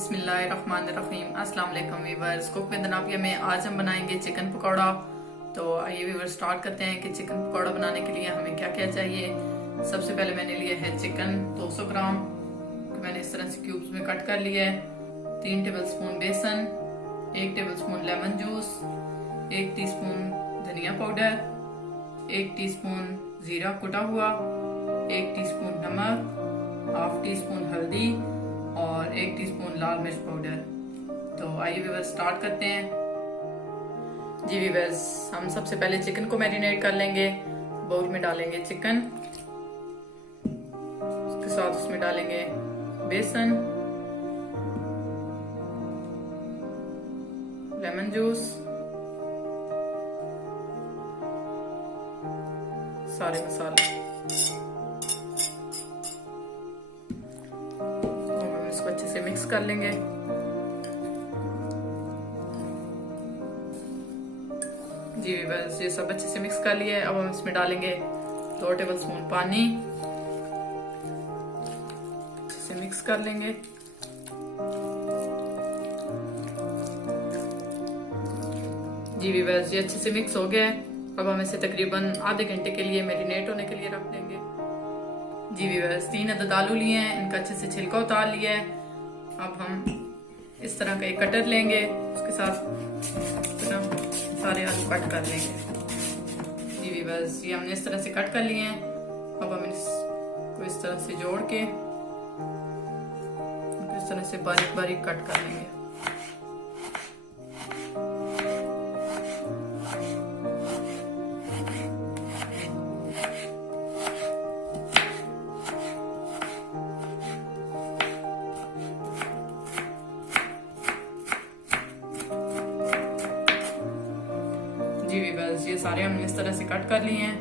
बिस्मिल्लाहिर्रहमानिर्रहीम। अस्सलाम वालेकुम वीवर्स। कुक विद नाबिया में आज हम बनाएंगे चिकन पकौड़ा। तो आइए वीवर्स स्टार्ट करते हैं कि चिकन पकौड़ा बनाने के लिए हमें क्या क्या चाहिए। सबसे पहले मैंने लिया है चिकन 200 ग्राम, मैंने इस तरह से क्यूब्स में कट कर लिया है। 3 टेबलस्पून बेसन, 1 टेबलस्पून लेमन जूस, 1 टीस्पून धनिया पाउडर, 1 टीस्पून जीरा कुटा हुआ, 1 टीस्पून नमक, हाफ टी स्पून हल्दी और 1 टीस्पून लाल मिर्च पाउडर। तो आइए वीवर्स स्टार्ट करते हैं। जी वीवर्स, हम सबसे पहले चिकन को मैरिनेट कर लेंगे। बाउल में डालेंगे चिकन, उसके साथ उसमें डालेंगे बेसन, लेमन जूस, सारे मसाले। इसको अच्छे से मिक्स कर लेंगे। जी बस ये सब अच्छे से मिक्स कर लिया है। अब हम इसमें डालेंगे 2 टेबलस्पून पानी, अच्छे से मिक्स कर लेंगे। जी वीवर्स, ये अच्छे से मिक्स हो गया है। अब हम इसे तकरीबन आधे घंटे के लिए मैरिनेट होने के लिए रख देंगे। जी वीवर्स, 3 अदद आलू लिए हैं, इनका अच्छे से छिलका उतार लिया है। अब हम इस तरह का एक कटर लेंगे, उसके साथ सारे आलू कट कर लेंगे। जी वीवर्स, ये हमने इस तरह से कट कर लिए हैं। अब हम इसको इस तरह से जोड़ के इस तरह से बारीक बारीक कट कर लेंगे। जी वीवर्स, ये सारे हमने इस तरह से कट कर लिए हैं।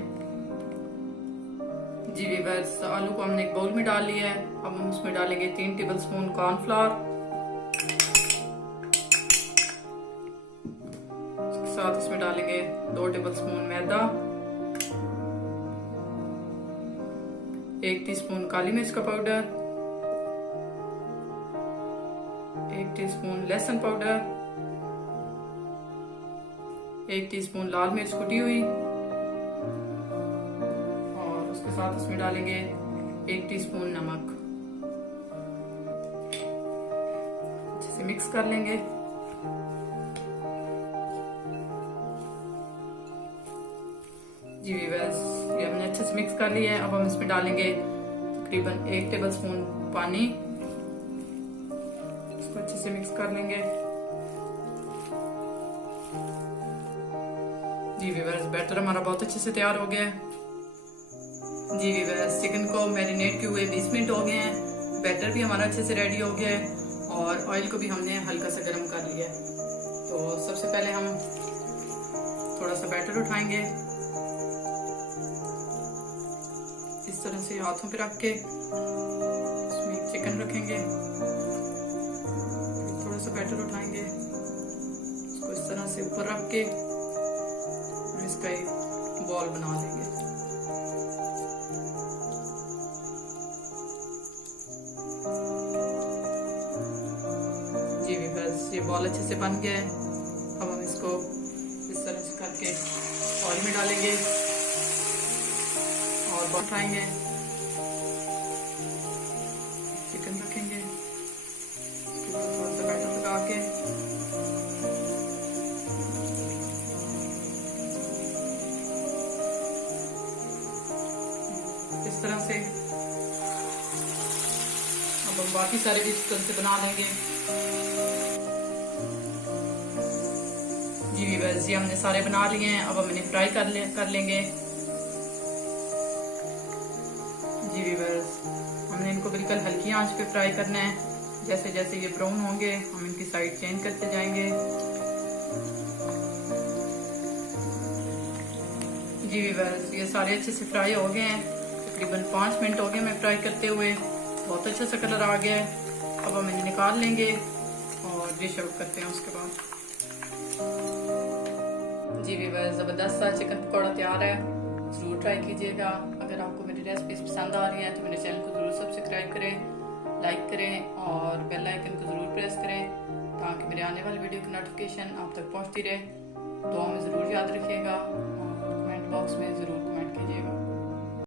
जी वीवर्स, आलू को हमने एक बाउल में डाल लिया है। अब हम उसमें डालेंगे 3 टेबलस्पून कॉर्नफ्लोर, उसके साथ इसमें डालेंगे 2 टेबलस्पून मैदा, 1 टीस्पून काली मिर्च का पाउडर, 1 टीस्पून लहसुन पाउडर, 1 टीस्पून लाल मिर्च कुटी हुई और उसके साथ इसमें डालेंगे 1 टीस्पून नमक। अच्छे से मिक्स कर लेंगे। जी वीवर्स, ये हमने अच्छे से मिक्स कर लिया है। अब हम इसमें डालेंगे तकरीबन 1 टेबलस्पून पानी, इसको अच्छे से मिक्स कर लेंगे। जी वीवर्स, बैटर हमारा बहुत अच्छे से तैयार हो गया है। जी वीवर्स, चिकन को मैरिनेट किए हुए 20 मिनट हो गए हैं। बैटर भी हमारा अच्छे से रेडी हो गया है और ऑयल को भी हमने हल्का सा गर्म कर लिया है। तो सबसे पहले हम थोड़ा सा बैटर उठाएंगे, इस तरह से हाथों पे रख के उसमें चिकन रखेंगे, थोड़ा सा बैटर उठाएंगे, उसको इस तरह से ऊपर रख के इसका एक बॉल बना लेंगे। जी वीवर्स, ये बॉल अच्छे से बन गया है। अब हम इसको इस तरह से करके ऑयल में डालेंगे और बॉल उठाएंगे, चिकन रखेंगे, उसके बाद थोड़ा सा बैटर लगा के इस तरह से अब हम बाकी सारे भी इस तरह से बना लेंगे। जी वीवर्स, ये हमने सारे बना लिए हैं। अब हम इन्हें फ्राई कर लेंगे। जी वीवर्स, हमने इनको बिल्कुल हल्की आंच पे फ्राई करना है। जैसे जैसे ये ब्राउन होंगे हम इनकी साइड चेंज करते जाएंगे। जी वीवर्स, ये सारे अच्छे से फ्राई हो गए हैं। तकरीबन 5 मिनट हो गए मैं फ्राई करते हुए, बहुत अच्छा सा कलर आ गया है। अब हम इन्हें निकाल लेंगे और डिश आउट करते हैं उसके बाद। जी वीवर्स, जबरदस्त सा चिकन पकौड़ा तैयार है, जरूर ट्राई कीजिएगा। अगर आपको मेरी रेसिपीज पसंद आ रही हैं तो मेरे चैनल को जरूर सब्सक्राइब करें, लाइक करें और बेल आइकन को जरूर प्रेस करें ताकि मेरे आने वाली वीडियो की नोटिफिकेशन आप तक पहुंचती रहे। दुआ में ज़रूर याद रखिएगा और कमेंट बॉक्स में ज़रूर